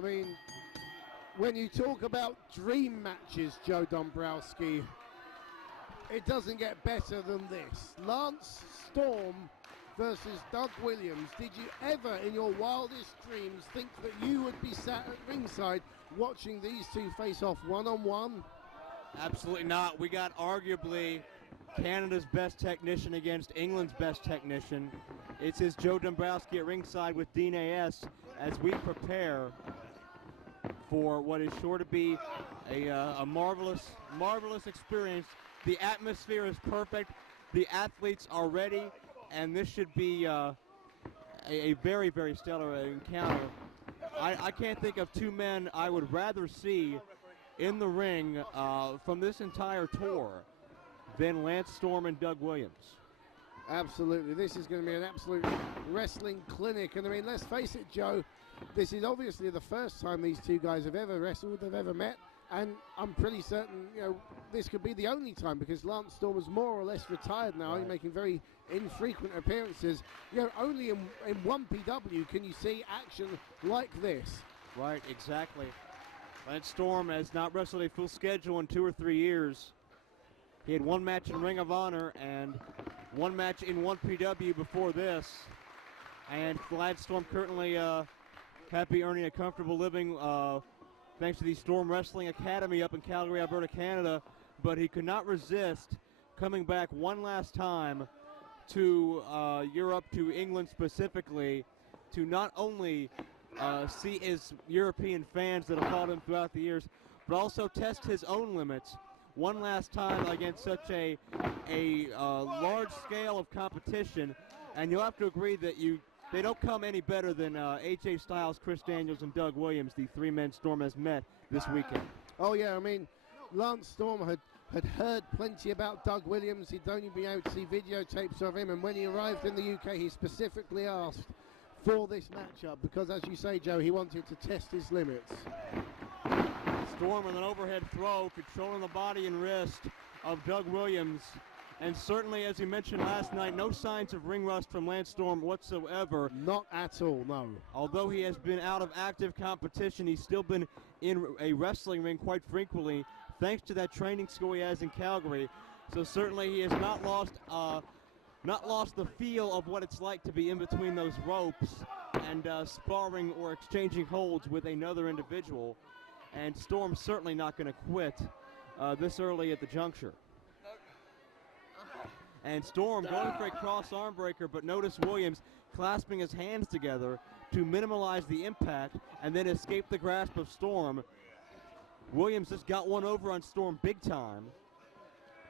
I mean, when you talk about dream matches, Joe Dombrowski, it doesn't get better than this. Lance Storm versus Doug Williams. Did you ever in your wildest dreams think that you would be sat at ringside watching these two face off one-on-one? Absolutely not. We got arguably Canada's best technician against England's best technician. It's his Joe Dombrowski at ringside with Dean A.S. as we prepare for what is sure to be a marvelous, marvelous experience. The atmosphere is perfect. The athletes are ready, and this should be a very, very stellar encounter. I can't think of two men I would rather see in the ring from this entire tour than Lance Storm and Doug Williams. Absolutely. This is going to be an absolute wrestling clinic. And I mean, let's face it, Joe, this is obviously the first time these two guys have ever wrestled, they've ever met. And I'm pretty certain, this could be the only time because Lance Storm is more or less retired now. He's making very infrequent appearances. Only in 1PW can you see action like this. Right, exactly. Lance Storm has not wrestled a full schedule in 2 or 3 years. He had one match in Ring of Honor and one match in 1PW before this. And Lance Storm currently happy earning a comfortable living thanks to the Storm Wrestling Academy up in Calgary, Alberta, Canada. But he could not resist coming back one last time to Europe, to England specifically, to not only see his European fans that have followed him throughout the years, but also test his own limits one last time against such a large scale of competition. And you'll have to agree that they don't come any better than AJ Styles, Chris Daniels, and Doug Williams, the three-men Storm has met this weekend. Oh, yeah, I mean, Lance Storm had heard plenty about Doug Williams. He'd only been able to see videotapes of him, and when he arrived in the UK, he specifically asked for this matchup because, as you say, Joe, he wanted to test his limits. Storm with an overhead throw, controlling the body and wrist of Doug Williams. And certainly, as you mentioned last night, no signs of ring rust from Lance Storm whatsoever. Not at all, no. Although he has been out of active competition, he's still been in a wrestling ring quite frequently, thanks to that training school he has in Calgary. So certainly he has not lost the feel of what it's like to be in between those ropes and sparring or exchanging holds with another individual. And Storm's certainly not going to quit this early at the juncture. And Storm going for a cross arm breaker, but notice Williams clasping his hands together to minimize the impact and then escape the grasp of Storm. Williams just got one over on Storm big time.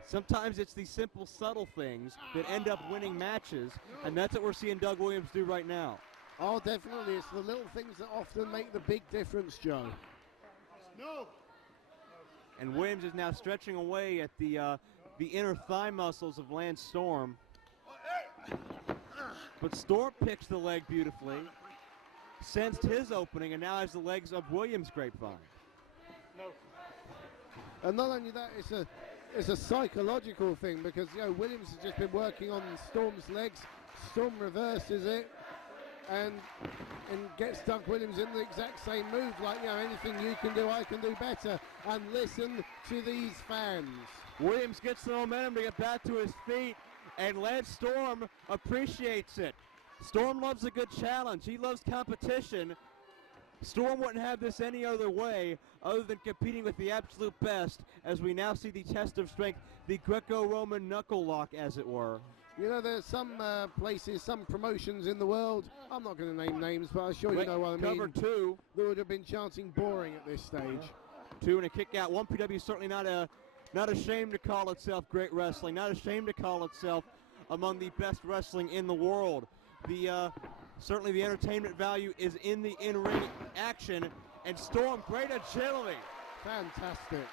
Sometimes it's these simple, subtle things that end up winning matches, and that's what we're seeing Doug Williams do right now. Oh, definitely. It's the little things that often make the big difference, Joe. No. And Williams is now stretching away at the inner thigh muscles of Lance Storm. But Storm picks the leg beautifully, sensed his opening, and now has the legs of Williams' grapevine. No. And not only that, it's a psychological thing because Williams has just been working on Storm's legs. Storm reverses it and gets Doug Williams in the exact same move, like anything you can do, I can do better. And listen to these fans. Williams gets the momentum to get back to his feet, and Lance Storm appreciates it. Storm loves a good challenge. He loves competition. Storm wouldn't have this any other way other than competing with the absolute best, as we now see the test of strength, the Greco-Roman knuckle lock, as it were. There's some places, some promotions in the world, I'm not going to name names, but I'm sure you know what I mean. Cover two. That would have been chanting boring at this stage. 2 and a kick out. 1PW is certainly not ashamed to call itself great wrestling, not ashamed to call itself among the best wrestling in the world. Certainly the entertainment value is in the in-ring action, and Storm, great agility. Fantastic.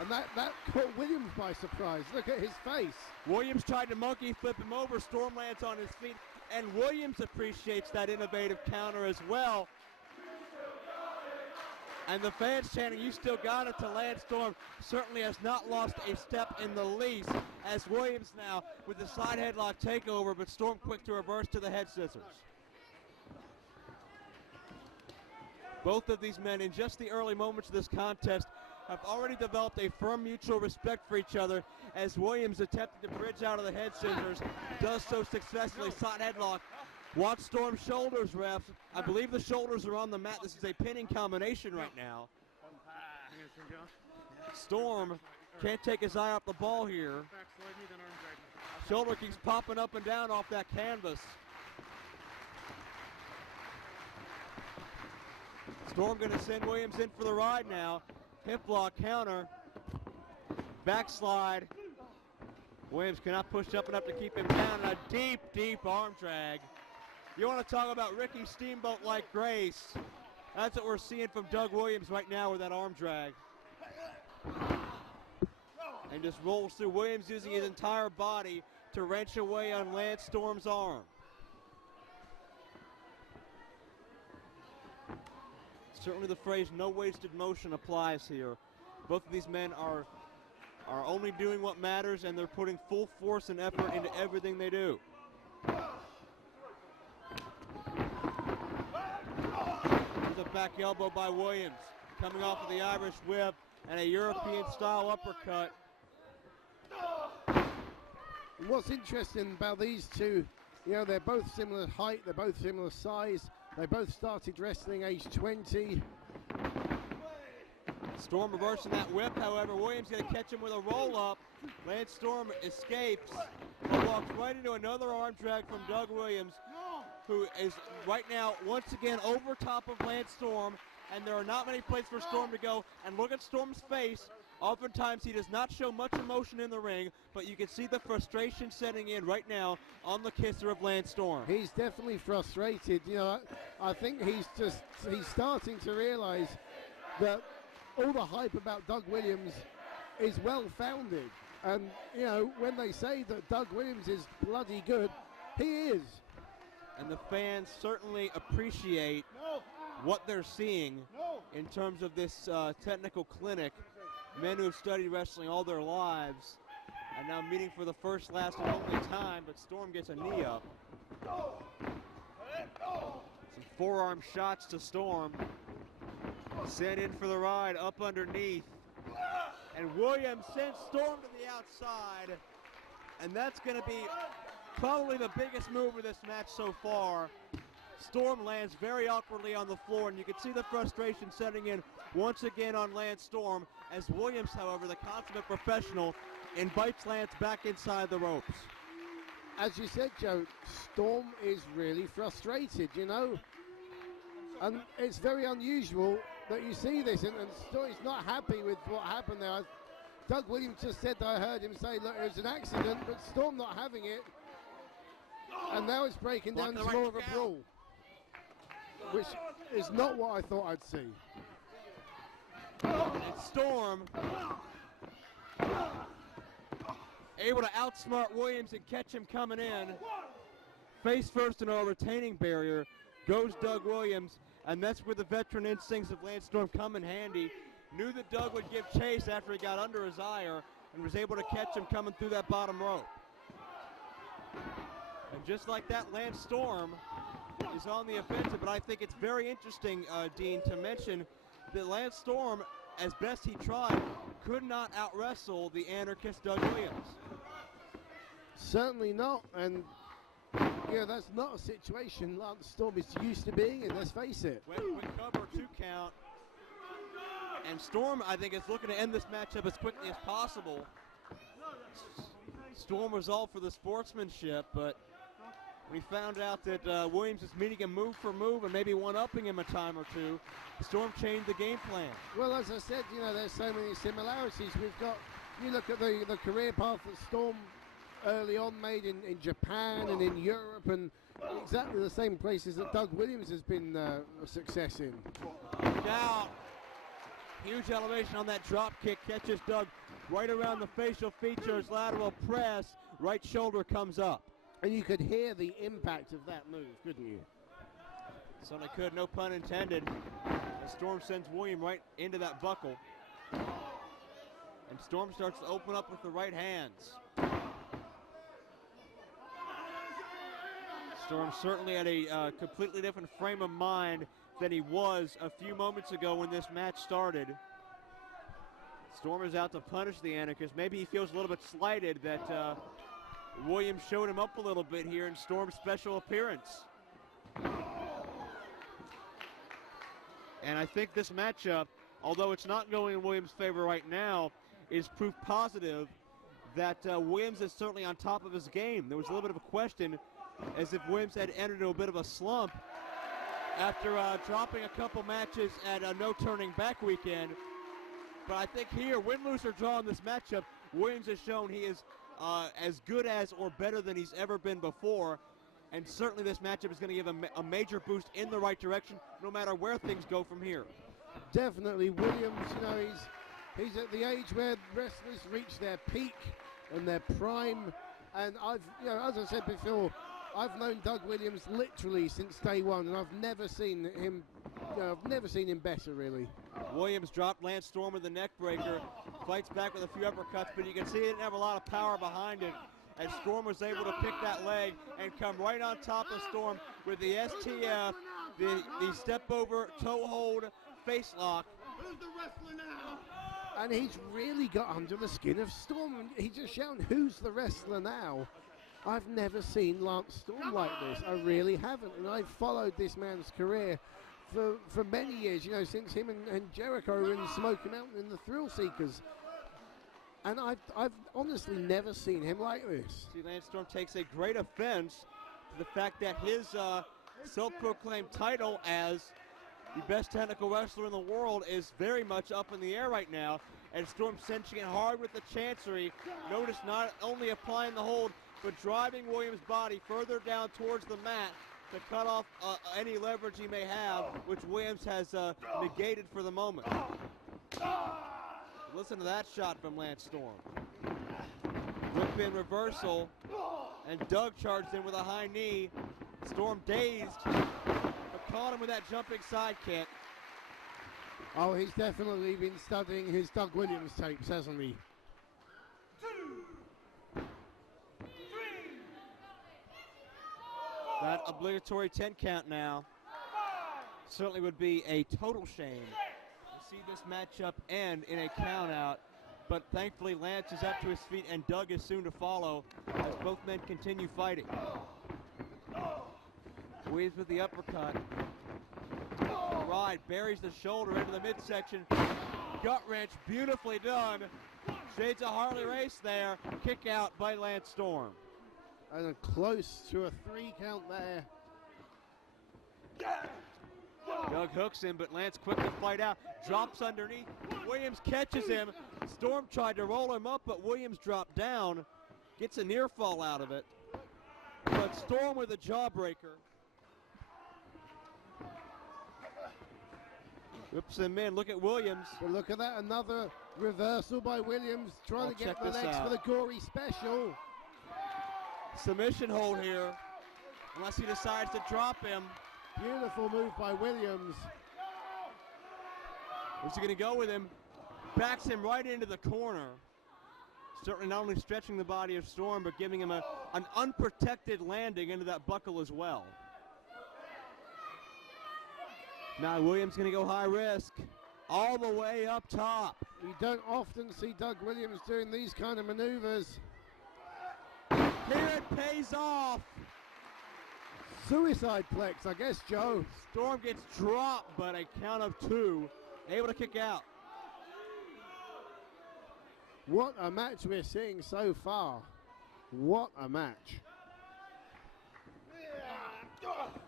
And that caught Williams by surprise. Look at his face. Williams tried to monkey flip him over. Storm lands on his feet, and Williams appreciates that innovative counter as well. And the fans chanting, "You still got it," to Lance Storm certainly has not lost a step in the least, as Williams now with the side headlock takeover, but Storm quick to reverse to the head scissors. Both of these men, in just the early moments of this contest, have already developed a firm mutual respect for each other as Williams attempted to bridge out of the head scissors, does so successfully. Sought headlock. Watch Storm's shoulders, refs. I believe the shoulders are on the mat. This is a pinning combination right now. Storm can't take his eye off the ball here. Shoulder keeps popping up and down off that canvas. Storm going to send Williams in for the ride now. Hip lock counter. Backslide. Williams cannot push up enough to keep him down. And a deep, deep arm drag. You want to talk about Ricky Steamboat-like grace. That's what we're seeing from Doug Williams right now with that arm drag. And just rolls through. Williams using his entire body to wrench away on Lance Storm's arm. Certainly the phrase no wasted motion applies here. Both of these men are only doing what matters, and they're putting full force and effort into everything they do. There's a back elbow by Williams, coming off of the Irish whip and a European-style uppercut. What's interesting about these two, you know, they're both similar height, they're both similar size. They both started wrestling age 20. Storm reversing that whip, however. Williams going to catch him with a roll-up. Lance Storm escapes, but walks right into another arm drag from Doug Williams, who is right now once again over top of Lance Storm, and there are not many places for Storm to go. And look at Storm's face. Oftentimes he does not show much emotion in the ring, but you can see the frustration setting in right now on the kisser of Lance Storm. He's definitely frustrated. You know, I think he's starting to realize that all the hype about Doug Williams is well-founded. And, you know, when they say that Doug Williams is bloody good, he is. And the fans certainly appreciate what they're seeing in terms of this technical clinic. Men who have studied wrestling all their lives and now meeting for the first, last, and only time, but Storm gets a knee up. Some forearm shots to Storm. Sent in for the ride, up underneath. And Williams sends Storm to the outside. And that's going to be probably the biggest move of this match so far. Storm lands very awkwardly on the floor, and you can see the frustration setting in once again on Lance Storm, as Williams, however, the consummate professional, invites Lance back inside the ropes. As you said, Joe, Storm is really frustrated, you know. And it's very unusual that you see this, and Storm's not happy with what happened there. Doug Williams just said that I heard him say, look, it was an accident, but Storm not having it. And now it's breaking down to more of a brawl, which is not what I thought I'd see. And Storm able to outsmart Williams and catch him coming in. Face first into a retaining barrier goes Doug Williams, and that's where the veteran instincts of Lance Storm come in handy. Knew that Doug would give chase after he got under his ire and was able to catch him coming through that bottom rope. And just like that, Lance Storm is on the offensive, but I think it's very interesting, Dean, to mention that Lance Storm, as best he tried, could not out-wrestle the anarchist Doug Williams. Certainly not, and yeah, that's not a situation Lance Storm is used to being in, let's face it. Quick cover, 2 count. And Storm, I think, is looking to end this matchup as quickly as possible. Storm was all for the sportsmanship, but we found out that Williams is meeting him move for move and maybe one-upping him a time or two. Storm changed the game plan. Well, as I said, you know, there's so many similarities. We've got, you look at the career path that Storm early on made in Japan and in Europe, and exactly the same places that Doug Williams has been a success in. Now, huge elevation on that drop kick, catches Doug right around the facial features, lateral press, right shoulder comes up. And you could hear the impact of that move, couldn't you? Certainly could, no pun intended. And Storm sends William right into that buckle. And Storm starts to open up with the right hands. Storm certainly had a completely different frame of mind than he was a few moments ago when this match started. Storm is out to punish the Anarchist. Maybe he feels a little bit slighted that Williams showed him up a little bit here in Storm's special appearance. And I think this matchup, although it's not going in Williams' favor right now, is proof positive that Williams is certainly on top of his game. There was a little bit of a question as if Williams had entered into a bit of a slump after dropping a couple matches at a no turning back weekend. But I think here, win, lose, or draw in this matchup, Williams has shown he is as good as or better than he's ever been before. And certainly this matchup is going to give him a major boost in the right direction, no matter where things go from here. Definitely, Williams, you know, he's at the age where wrestlers reach their peak and their prime. And I've, you know, as I said before, I've known Doug Williams literally since day one, and I've never seen him, you know, I've never seen him better, really. Williams dropped Lance Storm with the neck breaker, fights back with a few uppercuts, but you can see he didn't have a lot of power behind it, as Storm was able to pick that leg and come right on top of Storm with the STF, the step over, toe hold, face lock. Who's the wrestler now? And he's really got under the skin of Storm. He's just shouting, who's the wrestler now? I've never seen Lance Storm like this. I really haven't. And I've followed this man's career for many years, you know, since him and Jericho were in Smoky Mountain in the Thrill Seekers. And I've honestly never seen him like this. See, Lance Storm takes a great offense to the fact that his self-proclaimed title as the best technical wrestler in the world is very much up in the air right now. And Storm cinching it hard with the Chancery. Notice not only applying the hold, but driving Williams' body further down towards the mat to cut off any leverage he may have, which Williams has negated for the moment. Listen to that shot from Lance Storm. Whip in reversal, and Doug charged in with a high knee. Storm dazed, but caught him with that jumping side kick. Oh, he's definitely been studying his Doug Williams tapes, hasn't he? That obligatory 10 count now certainly would be a total shame to see this matchup end in a count out. But thankfully Lance is up to his feet and Doug is soon to follow as both men continue fighting. Williams with the uppercut. Right, buries the shoulder into the midsection. Gut wrench, beautifully done. Shades of Harley Race there. Kick out by Lance Storm. And close to a 3 count there. Doug hooks him, but Lance quick to fight out. Drops underneath. Williams catches him. Storm tried to roll him up, but Williams dropped down. Gets a near fall out of it. But Storm with a jawbreaker. Whips him in. Look at Williams. But look at that, another reversal by Williams, trying to get the legs for the gory special. Submission hold here, unless he decides to drop him. Beautiful move by Williams. Where's he going to go with him? Backs him right into the corner. Certainly not only stretching the body of Storm, but giving him an unprotected landing into that buckle as well. Now Williams going to go high risk, all the way up top. We don't often see Doug Williams doing these kind of maneuvers. Here it pays off. Suicide plex, I guess, Joe. Storm gets dropped, but a count of 2. Able to kick out. What a match we're seeing so far. What a match.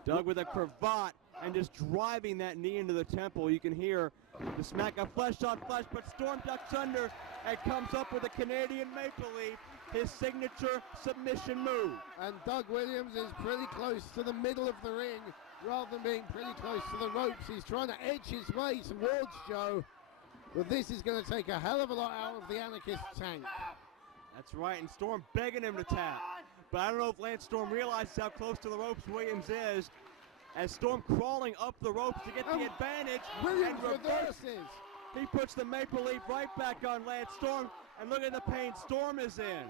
Doug with a cravat and just driving that knee into the temple. You can hear the smack of flesh on flesh, but Storm ducks under and comes up with a Canadian Maple Leaf, his signature submission move. And Doug Williams is pretty close to the middle of the ring rather than being pretty close to the ropes. He's trying to edge his way towards Joe. But this is going to take a hell of a lot out of the Anarchist tank. That's right, and Storm begging him to tap. But I don't know if Lance Storm realizes how close to the ropes Williams is, as Storm crawling up the ropes to get the advantage. Williams and reverses. He puts the Maple Leaf right back on Lance Storm, and look at the pain Storm is in.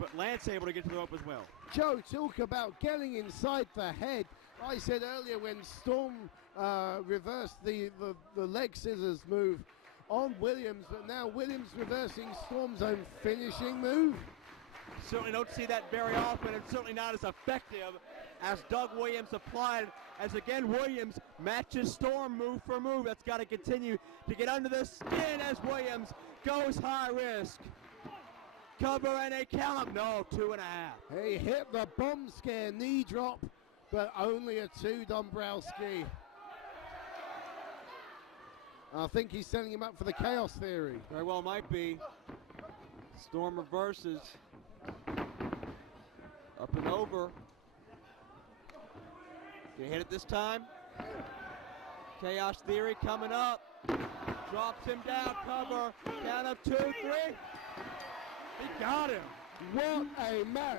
But Lance able to get to the rope as well. Joe, talk about getting inside the head I said earlier when Storm reversed the leg scissors move on Williams, but now Williams reversing Storm's own finishing move. Certainly don't see that very often, and certainly not as effective as Doug Williams applied, as again Williams matches Storm move for move. That's got to continue to get under the skin as Williams goes high risk. Cover and a count. No, 2.5. He hit the bomb scare knee drop, but only a 2, Dombrowski. I think he's setting him up for the chaos theory. Very well might be. Storm reverses. Up and over. Can he hit it this time? Chaos theory coming up. Drops him down, cover. Count of 2, 3. He got him. What a match.